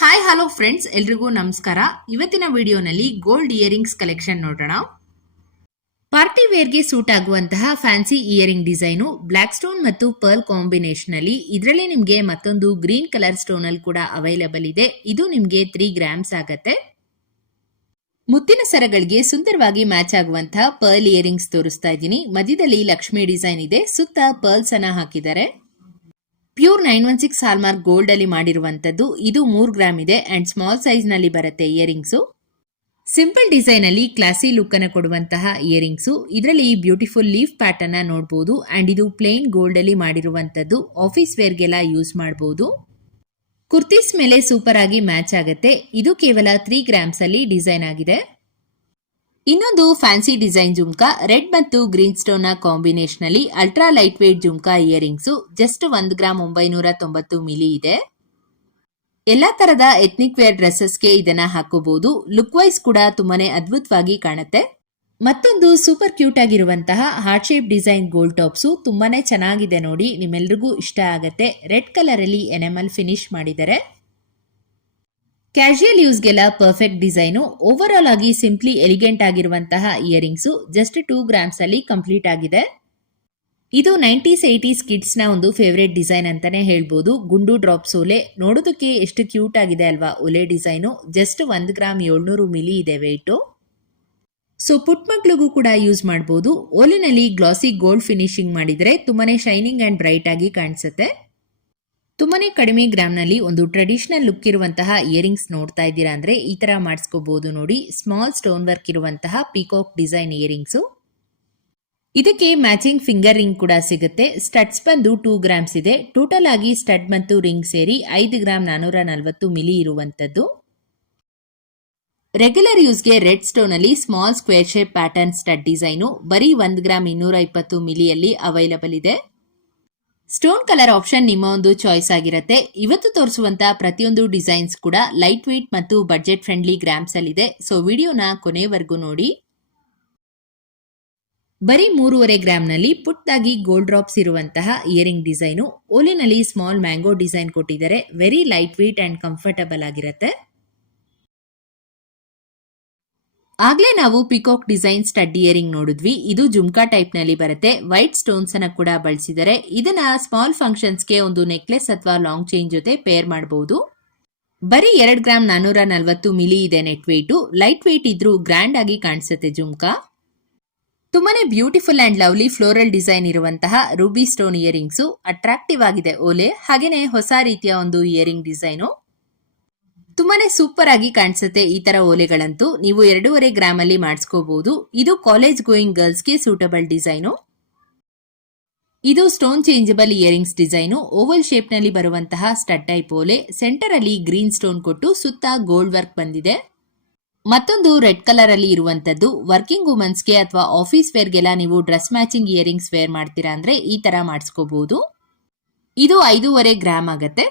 Hi hello friends, ಎಲ್ರಿಗೂ ನಮಸ್ಕಾರ. ಇವತ್ತಿನ ವಿಡಿಯೋನಲ್ಲಿ ಗೋಲ್ಡ್ ಇಯರಿಂಗ್ಸ್ ಕಲೆಕ್ಷನ್ ನೋಡೋಣ. ಪಾರ್ಟಿ ವೇರ್ಗೆ ಸೂಟ್ ಆಗುವಂತಹ fancy earring design black stone ಮತ್ತು ಪರ್ಲ್ ಕಾಂಬಿನೇಷನ್ ಅಲ್ಲಿ. ಇದರಲ್ಲಿ ನಿಮಗೆ ಮತ್ತೊಂದು ಗ್ರೀನ್ ಕಲರ್ ಸ್ಟೋನ್ ಅಲ್ಲಿ ಕೂಡ ಅವೈಲಬಲ್ ಇದೆ. ಇದು ನಿಮಗೆ 3 ಗ್ರಾಮ್ಸ್ ಆಗತ್ತೆ. ಮುತ್ತಿನ ಸರಗಳಿಗೆ ಸುಂದರವಾಗಿ ಮ್ಯಾಚ್ ಆಗುವಂತಹ ಪರ್ಲ್ ಇಯರಿಂಗ್ಸ್ ತೋರಿಸ್ತಾ ಇದ್ದೀನಿ. ಮಧ್ಯದಲ್ಲಿ ಲಕ್ಷ್ಮಿ ಡಿಸೈನ್ ಇದೆ, ಸುತ್ತ ಪರ್ಲ್ಸ್ ಅನ್ನ ಹಾಕಿದ್ದಾರೆ. ಪ್ಯೂರ್ 916 ಹಾಲ್ಮಾರ್ಕ್ ಗೋಲ್ಡ್ ಅಲ್ಲಿ ಮಾಡಿರುವಂತದ್ದು. ಇದು 3 ಗ್ರಾಮ್ ಇದೆ ಅಂಡ್ ಸ್ಮಾಲ್ ಸೈಜ್ ನಲ್ಲಿ ಬರುತ್ತೆ ಇಯರಿಂಗ್ಸ್. ಸಿಂಪಲ್ ಡಿಸೈನ್ ಅಲ್ಲಿ ಕ್ಲಾಸಿ ಲುಕ್ ಅನ್ನು ಕೊಡುವಂತಹ ಇಯರಿಂಗ್ಸ್. ಇದರಲ್ಲಿ ಬ್ಯೂಟಿಫುಲ್ ಲೀಫ್ ಪ್ಯಾಟರ್ನ್ ನ ನೋಡಬಹುದು ಅಂಡ್ ಇದು ಪ್ಲೇನ್ ಗೋಲ್ಡ್ ಅಲ್ಲಿ ಮಾಡಿರುವಂತದ್ದು. ಆಫೀಸ್ ವೇರ್ ಗೆಲ್ಲ ಯೂಸ್ ಮಾಡಬಹುದು. ಕುರ್ತೀಸ್ ಮೇಲೆ ಸೂಪರ್ ಆಗಿ ಮ್ಯಾಚ್ ಆಗುತ್ತೆ. ಇದು ಕೇವಲ 3 ಗ್ರಾಮ್ಸ್ ಅಲ್ಲಿ ಡಿಸೈನ್ ಆಗಿದೆ. ಇನ್ನೊಂದು ಫ್ಯಾನ್ಸಿ ಡಿಸೈನ್ ಜುಮ್ಕಾ ರೆಡ್ ಮತ್ತು ಗ್ರೀನ್ ಸ್ಟೋನ್ ನ ಕಾಂಬಿನೇಷನ್ ಅಲ್ಲಿ ultra light weight jhumka earrings. Just 1 gram 990 milli ಇದೆ. ಎಲ್ಲಾ ತರದ ಎಥ್ನಿಕ್ ವೇರ್ ಡ್ರೆಸ್ಸಸ್ಗೆ ಇದನ್ನ ಹಾಕೋಬಹುದು. ಲುಕ್ ವೈಸ್ ಕೂಡ ತುಂಬಾನೇ ಅದ್ಭುತವಾಗಿ ಕಾಣುತ್ತೆ. ಮತ್ತೊಂದು ಸೂಪರ್ ಕ್ಯೂಟ್ ಆಗಿರುವಂತಹ heart shape design gold tops ತುಂಬಾನೇ ಚೆನ್ನಾಗಿದೆ ನೋಡಿ, ನಿಮ್ಮೆಲ್ರಿಗೂ ಇಷ್ಟ ಆಗತ್ತೆ. ರೆಡ್ ಕಲರ್ ಅಲ್ಲಿ ಎನೆಮಲ್ ಫಿನಿಶ್ ಮಾಡಿದ್ದಾರೆ. ಕ್ಯಾಶುಯಲ್ ಯೂಸ್ಗೆಲ್ಲ ಪರ್ಫೆಕ್ಟ್ ಡಿಸೈನು. ಓವರ್ ಆಲ್ ಆಗಿ ಸಿಂಪ್ಲಿ ಎಲಿಗೆಂಟ್ ಆಗಿರುವಂತಹ ಇಯರಿಂಗ್ಸ್. ಜಸ್ಟ್ 2 ಗ್ರಾಮ್ಸ್ ಅಲ್ಲಿ ಕಂಪ್ಲೀಟ್ ಆಗಿದೆ. ಇದು 90s 80s ಕಿಡ್ಸ್ ನ ಒಂದು ಫೇವರೇಟ್ ಡಿಸೈನ್ ಅಂತಾನೆ ಹೇಳ್ಬೋದು. ಗುಂಡು ಡ್ರಾಪ್ಸ್ ಓಲೆ ನೋಡೋದಕ್ಕೆ ಎಷ್ಟು ಕ್ಯೂಟ್ ಆಗಿದೆ ಅಲ್ವಾ ಓಲೆ ಡಿಸೈನು. ಜಸ್ಟ್ 1 ಗ್ರಾಮ್ 700 ಮಿಲಿ ಇದೆ ವೆಯ್ಟು. ಸೊ ಪುಟ್ ಮಕ್ಳಿಗೂ ಕೂಡ ಯೂಸ್ ಮಾಡಬಹುದು. ಓಲಿನಲ್ಲಿ ಗ್ಲಾಸಿ ಗೋಲ್ಡ್ ಫಿನಿಶಿಂಗ್ ಮಾಡಿದ್ರೆ ತುಂಬಾನೇ ಶೈನಿಂಗ್ ಅಂಡ್ ಬ್ರೈಟ್ ಆಗಿ ಕಾಣಿಸುತ್ತೆ. ತುಂಬಾನೇ ಕಡಿಮೆ ಗ್ರಾಮ್ ನಲ್ಲಿ ಒಂದು ಟ್ರೆಡಿಷನಲ್ ಲುಕ್ ಇರುವಂತಹ ಇಯರಿಂಗ್ಸ್ ನೋಡ್ತಾ ಇದ್ದೀರಾ ಅಂದ್ರೆ ಈ ತರ ಮಾಡಿಸ್ಕೋಬಹುದು ನೋಡಿ. ಸ್ಮಾಲ್ ಸ್ಟೋನ್ ವರ್ಕ್ ಇರುವಂತಹ ಪೀಕಾಕ್ ಡಿಸೈನ್ ಇಯರಿಂಗ್ಸ್. ಇದಕ್ಕೆ ಮ್ಯಾಚಿಂಗ್ ಫಿಂಗರ್ ರಿಂಗ್ ಕೂಡ ಸಿಗುತ್ತೆ. ಸ್ಟಡ್ಸ್ ಬಂದು 2 ಗ್ರಾಮ್ಸ್ ಇದೆ. ಟೋಟಲ್ ಆಗಿ ಸ್ಟಡ್ ಮತ್ತು ರಿಂಗ್ ಸೇರಿ 5 ಗ್ರಾಮ್ 440 ಮಿಲಿ ಇರುವಂತದ್ದು. ರೆಗ್ಯುಲರ್ ಯೂಸ್ಗೆ ರೆಡ್ ಸ್ಟೋನ್ ಅಲ್ಲಿ small square shape pattern stud design ಬರೀ 1 ಗ್ರಾಮ್ 220 ಮಿಲಿಯಲ್ಲಿ ಅವೈಲಬಲ್ ಇದೆ. ಸ್ಟೋನ್ ಕಲರ್ ಆಪ್ಷನ್ ನಿಮ್ಮ ಒಂದು ಚಾಯ್ಸ್ ಆಗಿರುತ್ತೆ. ಇವತ್ತು ತೋರಿಸುವಂತಹ ಪ್ರತಿಯೊಂದು ಡಿಸೈನ್ಸ್ ಕೂಡ ಲೈಟ್ ವೇಟ್ ಮತ್ತು ಬಡ್ಜೆಟ್ ಫ್ರೆಂಡ್ಲಿ ಗ್ರಾಮ್ಸ್ ಅಲ್ಲಿ ಇದೆ. ಸೊ ವಿಡಿಯೋನ ಕೊನೆವರೆಗೂ ನೋಡಿ. ಬರೀ 3.5 ಗ್ರಾಮ್ ನಲ್ಲಿ ಪುಟ್ಟಾಗಿ ಗೋಲ್ಡ್ ಡ್ರಾಪ್ಸ್ ಇರುವಂತಹ ಇಯರಿಂಗ್ ಡಿಸೈನು. ಓಲಿನಲ್ಲಿ ಸ್ಮಾಲ್ ಮ್ಯಾಂಗೋ ಡಿಸೈನ್ ಕೊಟ್ಟಿದ್ದಾರೆ. Very light weight and comfortable ಆಗಿರುತ್ತೆ. ಆಗ್ಲೇ ನಾವು ಪಿಕಾಕ್ ಡಿಸೈನ್ ಸ್ಟಡ್ ಇಯರಿಂಗ್ ನೋಡಿದ್ವಿ. ಇದು ಜುಮ್ಕಾ ಟೈಪ್ ನಲ್ಲಿ ಬರುತ್ತೆ. ವೈಟ್ ಸ್ಟೋನ್ಸ್ ಅನ್ನ ಕೂಡ ಬಳಸಿದರೆ ಇದನ್ನ ಸ್ಮಾಲ್ ಫಂಕ್ಷನ್ಸ್ ಗೆ ಒಂದು ನೆಕ್ಲೆಸ್ ಅಥವಾ ಲಾಂಗ್ ಚೈನ್ ಜೊತೆ ಪೇರ್ ಮಾಡಬಹುದು. ಬರೀ 2 ಗ್ರಾಮ್ 440 ಮಿಲಿ ಇದೆ ನೆಟ್ ವೇಟ್. ಲೈಟ್ ವೇಟ್ ಇದ್ರೂ ಗ್ರ್ಯಾಂಡ್ ಆಗಿ ಕಾಣಿಸುತ್ತೆ ಜುಮ್ಕಾ. ತುಂಬಾನೇ beautiful and lovely floral design ಇರುವಂತಹ ರೂಬಿ ಸ್ಟೋನ್ ಇಯರಿಂಗ್ಸ್. ಅಟ್ರಾಕ್ಟಿವ್ ಆಗಿದೆ ಓಲೆ. ಹಾಗೇನೆ ಹೊಸ ರೀತಿಯ ಒಂದು ಇಯರಿಂಗ್ ಡಿಸೈನು. ತುಂಬಾನೇ ಸೂಪರ್ ಆಗಿ ಕಾಣಿಸುತ್ತೆ ಈ ತರ ಓಲೆಗಳಂತೂ. ನೀವು 2.5 ಗ್ರಾಮ್ ಅಲ್ಲಿ ಮಾಡಿಸ್ಕೋಬಹುದು. ಇದು ಕಾಲೇಜ್ ಗೋಯಿಂಗ್ ಗರ್ಲ್ಸ್ ಗೆ ಸೂಟಬಲ್ ಡಿಸೈನು. ಇದು stone changeable earrings design. Oval shape ನಲ್ಲಿ ಬರುವಂತಹ ಸ್ಟಡ್ ಟೈಪ್ ಓಲೆ. ಸೆಂಟರ್ ಅಲ್ಲಿ ಗ್ರೀನ್ ಸ್ಟೋನ್ ಕೊಟ್ಟು ಸುತ್ತ ಗೋಲ್ಡ್ ವರ್ಕ್ ಬಂದಿದೆ. ಮತ್ತೊಂದು ರೆಡ್ ಕಲರ್ ಅಲ್ಲಿ ಇರುವಂತದ್ದು. ವರ್ಕಿಂಗ್ ವುಮೆನ್ಸ್ ಗೆ ಅಥವಾ ಆಫೀಸ್ ವೇರ್ ಗೆಲ್ಲ ನೀವು ಡ್ರೆಸ್ ಮ್ಯಾಚಿಂಗ್ ಇಯರಿಂಗ್ಸ್ ವೇರ್ ಮಾಡ್ತೀರಾ ಅಂದ್ರೆ ಈ ತರ ಮಾಡಿಸ್ಕೋಬಹುದು. ಇದು 5.5 ಗ್ರಾಮ್ ಆಗತ್ತೆ.